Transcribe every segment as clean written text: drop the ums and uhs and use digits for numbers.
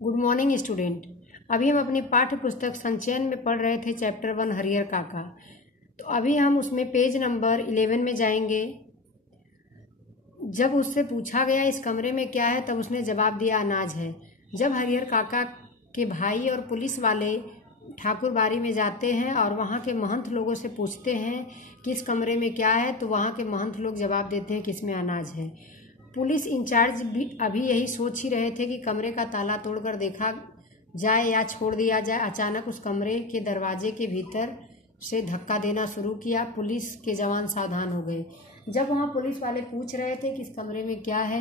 Good morning student. अभी हम अपनी पाठ्य पुस्तक संचयन में पढ़ रहे थे चैप्टर 1 हरिहर काका। तो अभी हम उसमें पेज नंबर 11 में जाएंगे। जब उससे पूछा गया इस कमरे में क्या है, तब उसने जवाब दिया अनाज है। जब हरिहर काका के भाई और पुलिस वाले ठाकुर बाड़ी में जाते हैं और वहाँ के महंत लोगों से पूछते हैं कि इस कमरे में क्या है, तो वहाँ के महंत लोग जवाब देते हैं कि इसमें अनाज है। पुलिस इंचार्ज भी अभी यही सोच ही रहे थे कि कमरे का ताला तोड़कर देखा जाए या छोड़ दिया जाए। अचानक उस कमरे के दरवाजे के भीतर से धक्का देना शुरू किया। पुलिस के जवान सावधान हो गए। जब वहाँ पुलिस वाले पूछ रहे थे कि इस कमरे में क्या है,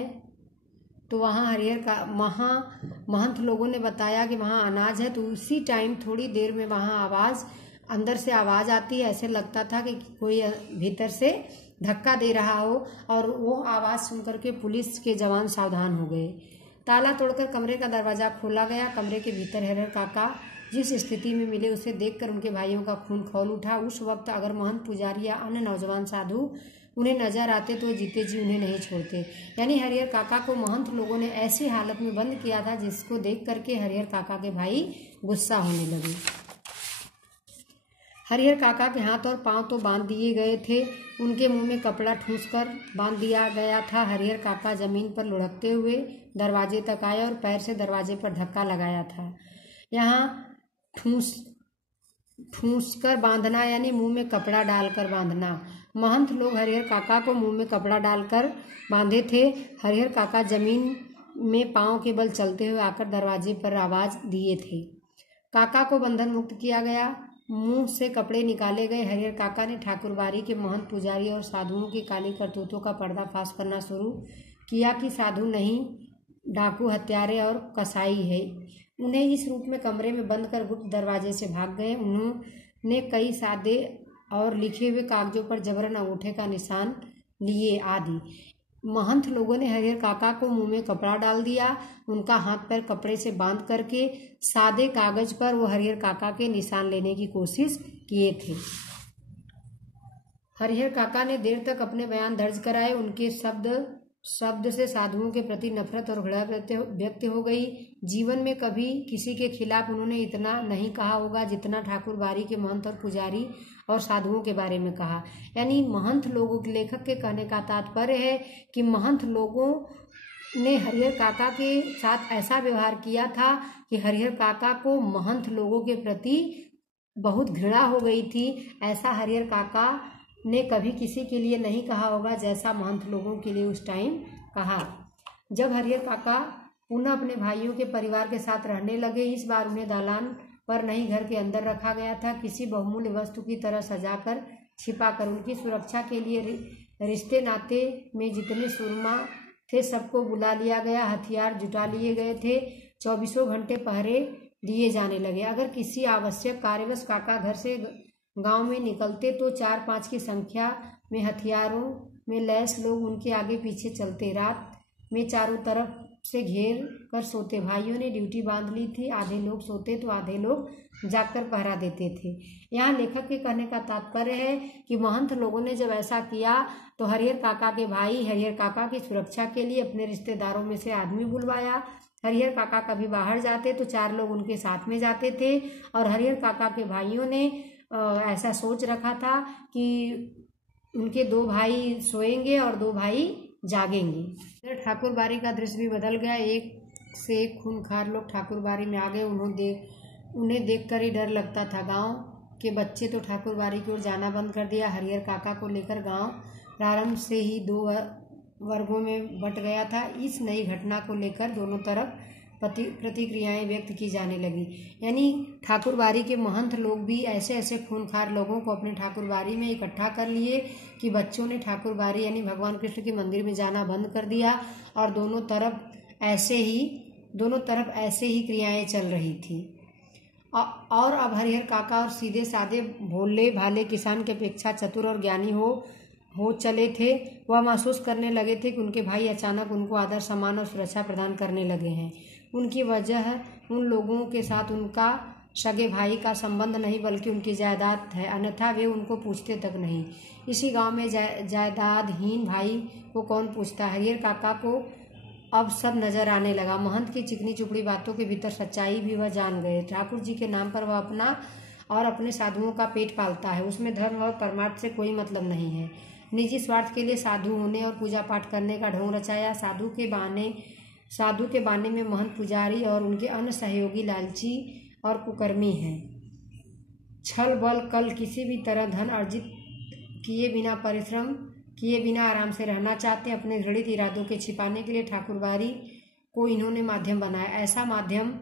तो वहाँ हरिहर का महंत लोगों ने बताया कि वहाँ अनाज है। तो उसी टाइम थोड़ी देर में वहाँ अंदर से आवाज़ आती है। ऐसे लगता था कि कोई भीतर से धक्का दे रहा हो, और वो आवाज़ सुनकर के पुलिस के जवान सावधान हो गए। ताला तोड़कर कमरे का दरवाज़ा खोला गया। कमरे के भीतर हरिहर काका जिस स्थिति में मिले उसे देखकर उनके भाइयों का खून खौल उठा। उस वक्त अगर महंत पुजारी या अन्य नौजवान साधु उन्हें नजर आते तो जीते जी उन्हें नहीं छोड़ते। यानी हरिहर काका को महंत लोगों ने ऐसी हालत में बंद किया था जिसको देख करके हरिहर काका के भाई गुस्सा होने लगे। हरिहर काका के हाथ और पांव तो बांध दिए गए थे, उनके मुंह में कपड़ा ठूंसकर बांध दिया गया था। हरिहर काका जमीन पर लुढ़कते हुए दरवाजे तक आए और पैर से दरवाजे पर धक्का लगाया था। यहाँ ठूंसकर बांधना यानी मुंह में कपड़ा डालकर बांधना। महंत लोग हरिहर काका को मुंह में कपड़ा डालकर बांधे थे। हरिहर काका जमीन में पांव के बल चलते हुए आकर दरवाजे पर आवाज दिए थे। काका को बंधन मुक्त किया गया। मुंह से कपड़े निकाले गए। हरिहर काका ने ठाकुरबाड़ी के महंत पुजारी और साधुओं की काली करतूतों का पर्दाफाश करना शुरू किया कि साधु नहीं, डाकू, हत्यारे और कसाई है। उन्हें इस रूप में कमरे में बंद कर गुप्त दरवाजे से भाग गए। उन्होंने कई सादे और लिखे हुए कागजों पर जबरन अंगूठे का निशान लिए आदि। महंत लोगों ने हरिहर काका को मुंह में कपड़ा डाल दिया। उनका हाथ पैर कपड़े से बांध करके सादे कागज पर वो हरिहर काका के निशान लेने की कोशिश किए थे। हरिहर काका ने देर तक अपने बयान दर्ज कराए। उनके शब्द से साधुओं के प्रति नफरत और घृणा व्यक्त हो गई। जीवन में कभी किसी के खिलाफ उन्होंने इतना नहीं कहा होगा जितना ठाकुरबाड़ी के महंत और पुजारी और साधुओं के बारे में कहा। यानी महंत लोगों, लेखक के कहने का तात्पर्य है कि महंत लोगों ने हरिहर काका के साथ ऐसा व्यवहार किया था कि हरिहर काका को महंत लोगों के प्रति बहुत घृणा हो गई थी। ऐसा हरिहर काका ने कभी किसी के लिए नहीं कहा होगा जैसा महंत लोगों के लिए उस टाइम कहा। जब हरिहर काका पुनः अपने भाइयों के परिवार के साथ रहने लगे, इस बार उन्हें दालान पर नहीं घर के अंदर रखा गया था। किसी बहुमूल्य वस्तु की तरह सजाकर छिपाकर उनकी सुरक्षा के लिए रिश्ते नाते में जितने सुरमा थे सबको बुला लिया गया। हथियार जुटा लिए गए थे। 24 घंटे पहरे दिए जाने लगे। अगर किसी आवश्यक कार्यवश काका घर से गांव में निकलते तो 4-5 की संख्या में हथियारों में लैस लोग उनके आगे पीछे चलते। रात में चारों तरफ से घेर कर सोते। भाइयों ने ड्यूटी बांध ली थी। आधे लोग सोते तो आधे लोग जागकर पहरा देते थे। यहाँ लेखक के कहने का तात्पर्य है कि महंत लोगों ने जब ऐसा किया तो हरिहर काका के भाई हरिहर काका की सुरक्षा के लिए अपने रिश्तेदारों में से आदमी बुलवाया। हरिहर काका कभी बाहर जाते तो 4 लोग उनके साथ में जाते थे, और हरिहर काका के भाइयों ने ऐसा सोच रखा था कि उनके 2 भाई सोएंगे और 2 भाई जागेंगे। ठाकुरबाड़ी का दृश्य भी बदल गया। एक से एक खूंखार लोग ठाकुरबाड़ी में आ गए। उन्हें देखकर ही डर लगता था। गांव के बच्चे तो ठाकुरबाड़ी की ओर जाना बंद कर दिया। हरिहर काका को लेकर गांव प्रारंभ से ही 2 वर्गों में बंट गया था। इस नई घटना को लेकर दोनों तरफ प्रतिक्रियाएं व्यक्त की जाने लगी। यानी ठाकुरबाड़ी के महंत लोग भी ऐसे खूंखार लोगों को अपने ठाकुरबाड़ी में इकट्ठा कर लिए कि बच्चों ने ठाकुरबाड़ी यानी भगवान कृष्ण के मंदिर में जाना बंद कर दिया, और दोनों तरफ ऐसे ही क्रियाएं चल रही थी। और अब हरिहर काका और सीधे साधे भोले भाले किसान के अपेक्षा चतुर और ज्ञानी हो चले थे। वह महसूस करने लगे थे कि उनके भाई अचानक उनको आदर, सम्मान और सुरक्षा प्रदान करने लगे हैं। उनकी वजह उन लोगों के साथ उनका सगे भाई का संबंध नहीं बल्कि उनकी जायदाद है, अन्यथा वे उनको पूछते तक नहीं। इसी गांव में जायदादहीन भाई को कौन पूछता। हरिहर काका को अब सब नजर आने लगा। महंत की चिकनी चुपड़ी बातों के भीतर सच्चाई भी वह जान गए। ठाकुर जी के नाम पर वह अपना और अपने साधुओं का पेट पालता है। उसमें धर्म और परमार्थ से कोई मतलब नहीं है। निजी स्वार्थ के लिए साधु होने और पूजा पाठ करने का ढोंग रचाया। साधु के बाने में महंत पुजारी और उनके अन्य सहयोगी लालची और कुकर्मी हैं। छल बल कल किसी भी तरह धन अर्जित किए बिना, परिश्रम किए बिना आराम से रहना चाहते हैं। अपने घृणित इरादों के छिपाने के लिए ठाकुरबारी को इन्होंने माध्यम बनाया, ऐसा माध्यम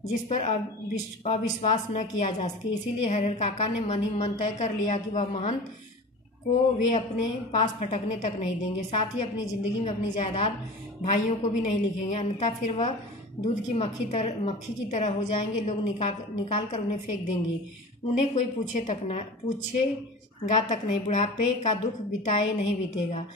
जिस पर अविश्वास न किया जा सके। इसीलिए हरिहर काका ने मन ही मन तय कर लिया कि वह महंत को वे अपने पास फटकने तक नहीं देंगे, साथ ही अपनी जिंदगी में अपनी जायदाद भाइयों को भी नहीं लिखेंगे, अन्यथा फिर वह दूध की मक्खी की तरह हो जाएंगे। लोग निकाल कर उन्हें फेंक देंगे, उन्हें कोई पूछेगा तक नहीं, बुढ़ापे का दुख बिताए नहीं बीतेगा।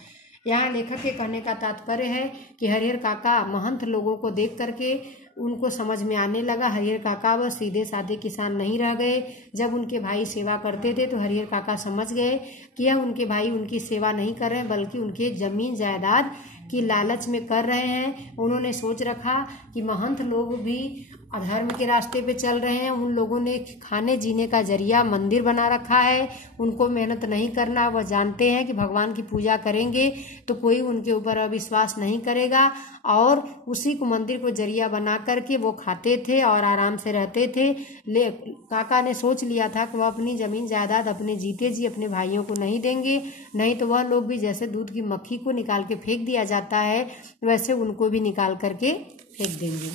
यहाँ लेखक के कहने का तात्पर्य है कि हरिहर काका महंत लोगों को देख करके उनको समझ में आने लगा। हरिहर काका वह सीधे साधे किसान नहीं रह गए। जब उनके भाई सेवा करते थे तो हरिहर काका समझ गए कि यह उनके भाई उनकी सेवा नहीं कर रहे हैं, बल्कि उनके जमीन जायदाद की लालच में कर रहे हैं। उन्होंने सोच रखा कि महंत लोग भी अधर्म के रास्ते पे चल रहे हैं। उन लोगों ने खाने जीने का जरिया मंदिर बना रखा है, उनको मेहनत नहीं करना। वह जानते हैं कि भगवान की पूजा करेंगे तो कोई उनके ऊपर अविश्वास नहीं करेगा, और उसी को मंदिर को जरिया बना करके वो खाते थे और आराम से रहते थे। काका ने सोच लिया था कि वह अपनी जमीन जायदाद अपने जीते जी अपने भाइयों को नहीं देंगे, नहीं तो वह लोग भी जैसे दूध की मक्खी को निकाल के फेंक दिया जाता है वैसे उनको भी निकाल करके फेंक देंगे।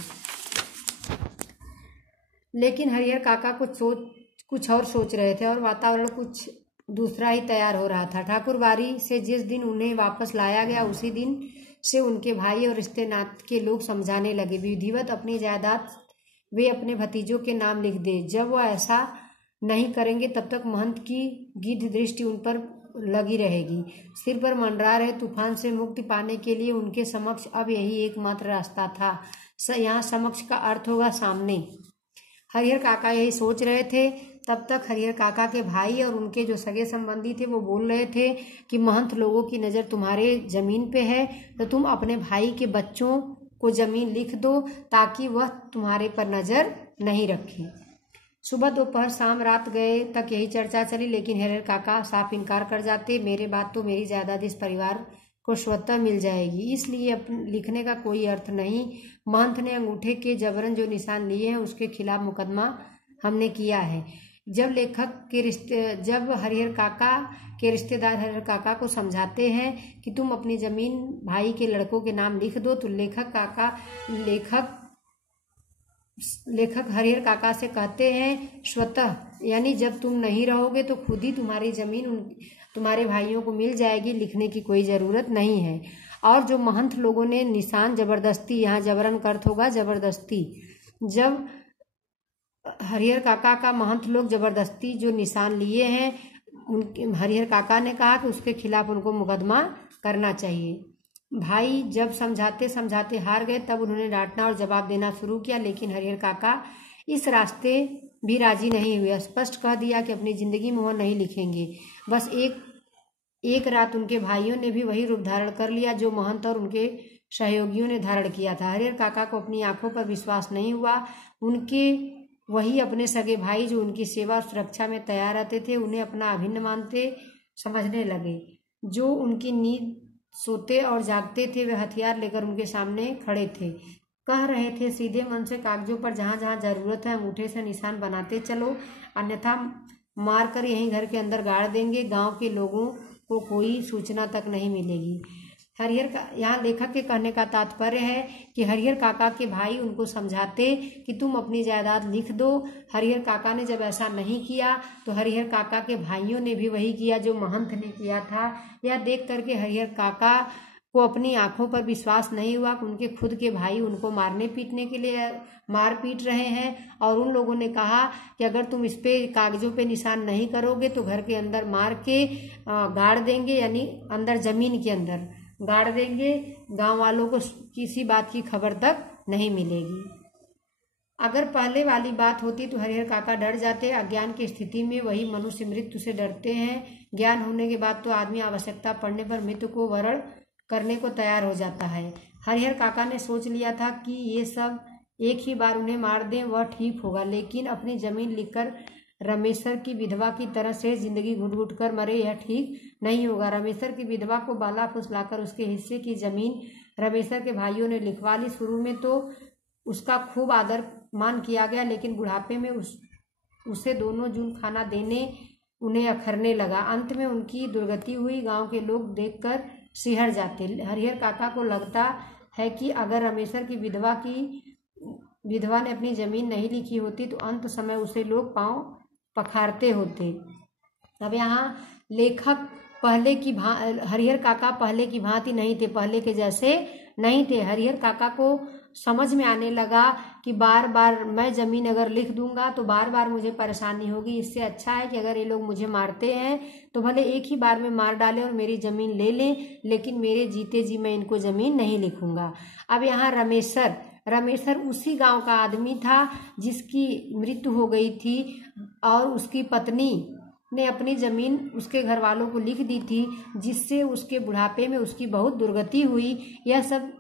लेकिन हरिहर काका कुछ और सोच रहे थे और वातावरण कुछ दूसरा ही तैयार हो रहा था। ठाकुरबारी से जिस दिन उन्हें वापस लाया गया उसी दिन से उनके भाई और रिश्ते नाते के लोग समझाने लगे, विधिवत अपनी जायदाद वे अपने भतीजों के नाम लिख दे। जब वह ऐसा नहीं करेंगे तब तक महंत की गिद्ध दृष्टि उन पर लगी रहेगी। सिर पर मंडरा रहे तूफान से मुक्ति पाने के लिए उनके समक्ष अब यही एकमात्र रास्ता था। यहाँ समक्ष का अर्थ होगा सामने। हरिहर काका यही सोच रहे थे। तब तक हरिहर काका के भाई और उनके जो सगे संबंधी थे वो बोल रहे थे कि महंत लोगों की नज़र तुम्हारे जमीन पे है तो तुम अपने भाई के बच्चों को जमीन लिख दो ताकि वह तुम्हारे पर नज़र नहीं रखे। सुबह दोपहर शाम रात गए तक यही चर्चा चली, लेकिन हरिहर काका साफ इनकार कर जाते। मेरे बाद तो मेरी जायदाद इस परिवार को स्वतः मिल जाएगी, इसलिए लिखने का कोई अर्थ नहीं। महंत ने अंगूठे के जबरन जो निशान लिए हैं उसके खिलाफ मुकदमा हमने किया है। जब हरिहर काका के रिश्तेदार हरिहर काका को समझाते हैं कि तुम अपनी जमीन भाई के लड़कों के नाम लिख दो, तो लेखक हरिहर काका से कहते हैं स्वतः, यानी जब तुम नहीं रहोगे तो खुद ही तुम्हारी जमीन तुम्हारे भाइयों को मिल जाएगी, लिखने की कोई ज़रूरत नहीं है। और जो महंत लोगों ने निशान जबरदस्ती, यहाँ जबरन का अर्थ होगा जबरदस्ती, जब हरिहर काका का महंत लोग जबरदस्ती जो निशान लिए हैं हरिहर काका ने कहा कि उसके खिलाफ उनको मुकदमा करना चाहिए। भाई जब समझाते समझाते हार गए तब उन्होंने डांटना और जवाब देना शुरू किया, लेकिन हरिहर काका इस रास्ते भी राजी नहीं हुए। स्पष्ट कह दिया कि अपनी जिंदगी में वह नहीं लिखेंगे। बस एक रात उनके भाइयों ने भी वही रूप धारण कर लिया जो महंत और उनके सहयोगियों ने धारण किया था। हरिहर काका को अपनी आंखों पर विश्वास नहीं हुआ। उनके वही अपने सगे भाई जो उनकी सेवा और सुरक्षा में तैयार रहते थे उन्हें अपना अभिन्न मानते समझने लगे। जो उनकी नींद सोते और जागते थे वे हथियार लेकर उनके सामने खड़े थे। कह रहे थे सीधे मन से कागजों पर जहाँ जहाँ जरूरत है अंगूठे से निशान बनाते चलो, अन्यथा मारकर यहीं घर के अंदर गाड़ देंगे। गांव के लोगों को कोई सूचना तक नहीं मिलेगी। यहाँ लेखक के कहने का तात्पर्य है कि हरिहर काका के भाई उनको समझाते कि तुम अपनी जायदाद लिख दो। हरिहर काका ने जब ऐसा नहीं किया तो हरिहर काका के भाइयों ने भी वही किया जो महंत ने किया था। यह देख करके हरिहर काका को अपनी आंखों पर विश्वास नहीं हुआ कि उनके खुद के भाई उनको मारने पीटने के लिए मार पीट रहे हैं। और उन लोगों ने कहा कि अगर तुम इस पे कागजों पे निशान नहीं करोगे तो घर के अंदर मार के गाड़ देंगे, यानी अंदर जमीन के अंदर गाड़ देंगे। गांव वालों को किसी बात की खबर तक नहीं मिलेगी। अगर पहले वाली बात होती तो हरिहर काका डर जाते। अज्ञान की स्थिति में वही मनुष्य मृत्यु से डरते हैं। ज्ञान होने के बाद तो आदमी आवश्यकता पड़ने पर मृत्यु को वरण करने को तैयार हो जाता है। हरिहर काका ने सोच लिया था कि ये सब एक ही बार उन्हें मार दें वह ठीक होगा, लेकिन अपनी जमीन लिखकर रमेशर की विधवा की तरह से जिंदगी घुट घुट कर मरे यह ठीक नहीं होगा। रमेशर की विधवा को बाला फुसलाकर उसके हिस्से की जमीन रमेशर के भाइयों ने लिखवा ली। शुरू में तो उसका खूब आदर मान किया गया, लेकिन बुढ़ापे में उसे दोनों जून खाना देने उन्हें अखरने लगा। अंत में उनकी दुर्गति हुई। गांव के लोग देखकर सिहर जाते। हरिहर काका को लगता है कि अगर रमेशर की विधवा ने अपनी जमीन नहीं लिखी होती तो अंत समय उसे लोग पांव पखारते होते। अब यहाँ लेखक हरिहर काका पहले की भांति नहीं थे, पहले के जैसे नहीं थे। हरिहर काका को समझ में आने लगा कि बार बार मैं जमीन अगर लिख दूंगा तो बार बार मुझे परेशानी होगी। इससे अच्छा है कि अगर ये लोग मुझे मारते हैं तो भले एक ही बार में मार डालें और मेरी जमीन ले लें, लेकिन मेरे जीते जी मैं इनको जमीन नहीं लिखूंगा। अब यहाँ रमेशर उसी गांव का आदमी था जिसकी मृत्यु हो गई थी और उसकी पत्नी ने अपनी जमीन उसके घर वालों को लिख दी थी, जिससे उसके बुढ़ापे में उसकी बहुत दुर्गति हुई। यह सब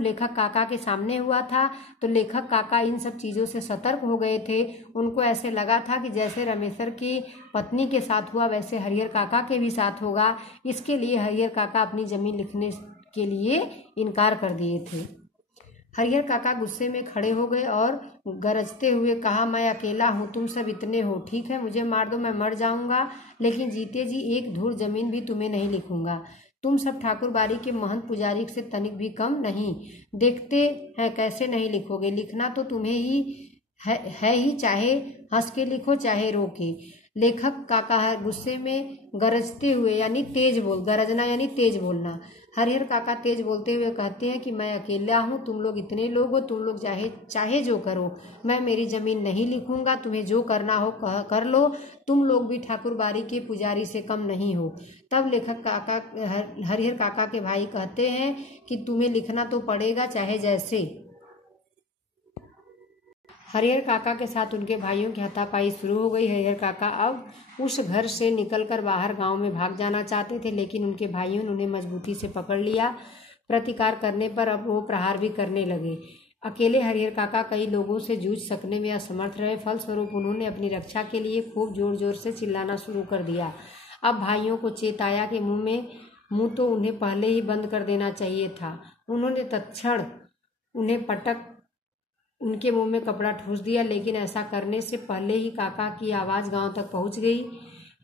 लेखक काका के सामने हुआ था। तो लेखक काका इन सब चीज़ों से सतर्क हो गए थे। उनको ऐसे लगा था कि जैसे रमेशर की पत्नी के साथ हुआ वैसे हरिहर काका के भी साथ होगा। इसके लिए हरिहर काका अपनी जमीन लिखने के लिए इनकार कर दिए थे। हरिहर काका गुस्से में खड़े हो गए और गरजते हुए कहा, मैं अकेला हूँ, तुम सब इतने हो, ठीक है मुझे मार दो, मैं मर जाऊंगा, लेकिन जीते जी एक धूर जमीन भी तुम्हें नहीं लिखूंगा। तुम सब ठाकुर बाड़ी के महंत पुजारी से तनिक भी कम नहीं। देखते हैं कैसे नहीं लिखोगे। लिखना तो तुम्हें ही है ही, चाहे हंस के लिखो चाहे रो के। लेखक काका गुस्से में गरजते हुए यानी गरजना यानी तेज बोलना। हरिहर काका तेज बोलते हुए कहते हैं कि मैं अकेला हूँ, तुम लोग इतने लोग हो, तुम लोग चाहे जो करो, मैं मेरी जमीन नहीं लिखूंगा, तुम्हें जो करना हो कर लो, तुम लोग भी ठाकुर बाड़ी के पुजारी से कम नहीं हो। तब हरिहर काका के भाई कहते हैं कि तुम्हें लिखना तो पड़ेगा चाहे जैसे। हरिहर काका के साथ उनके भाइयों की हाथापाई शुरू हो गई। हरिहर काका अब उस घर से निकलकर बाहर गांव में भाग जाना चाहते थे, लेकिन उनके भाइयों ने उन्हें मजबूती से पकड़ लिया। प्रतिकार करने पर अब वो प्रहार भी करने लगे। अकेले हरिहर काका कई लोगों से जूझ सकने में असमर्थ रहे। फलस्वरूप उन्होंने अपनी रक्षा के लिए खूब जोर जोर से चिल्लाना शुरू कर दिया। अब भाइयों को चेताया कि मुंह तो उन्हें पहले ही बंद कर देना चाहिए था। उन्होंने तत्क्षण उनके मुंह में कपड़ा ठूस दिया, लेकिन ऐसा करने से पहले ही काका की आवाज़ गांव तक पहुंच गई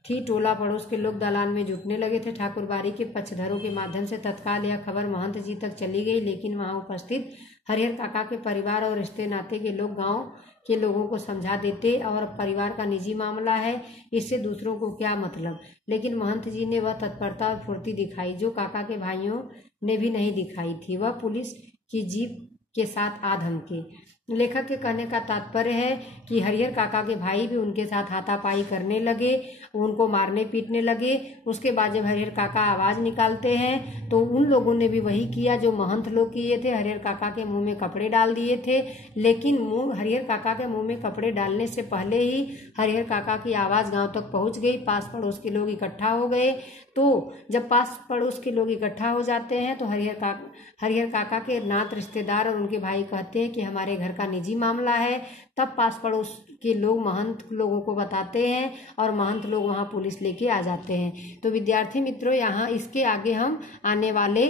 थी। टोला पड़ोस के लोग दालान में जुटने लगे थे। ठाकुर बाड़ी के पक्षधरों के माध्यम से तत्काल यह खबर महंत जी तक चली गई, लेकिन वहां उपस्थित हरिहर काका के परिवार और रिश्ते नाते के लोग गांव के लोगों को समझा देते और परिवार का निजी मामला है, इससे दूसरों को क्या मतलब। लेकिन महंत जी ने वह तत्परता और फुर्ती दिखाई जो काका के भाइयों ने भी नहीं दिखाई थी। वह पुलिस की जीप के साथ आ धमके। लेखक के कहने का तात्पर्य है कि हरिहर काका के भाई भी उनके साथ हाथापाई करने लगे, उनको मारने पीटने लगे। उसके बाद जब हरिहर काका आवाज़ निकालते हैं तो उन लोगों ने भी वही किया जो महंत लोग किए थे। हरिहर काका के मुंह में कपड़े डाल दिए थे, लेकिन हरिहर काका के मुंह में कपड़े डालने से पहले ही हरिहर काका की आवाज़ गाँव तक पहुँच गई। पास पड़ोस के लोग इकट्ठा हो गए। तो जब पास पड़ोस के लोग इकट्ठा हो जाते हैं तो हरिहर काका के नात रिश्तेदार और उनके भाई कहते हैं कि हमारे घर का निजी मामला है। तब पास पड़ोस के लोग महंत लोगों को बताते हैं और महंत लोग वहां पुलिस लेके आ जाते हैं। तो विद्यार्थी मित्रों, यहाँ इसके आगे हम आने वाले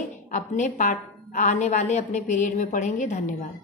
अपने पीरियड में पढ़ेंगे। धन्यवाद।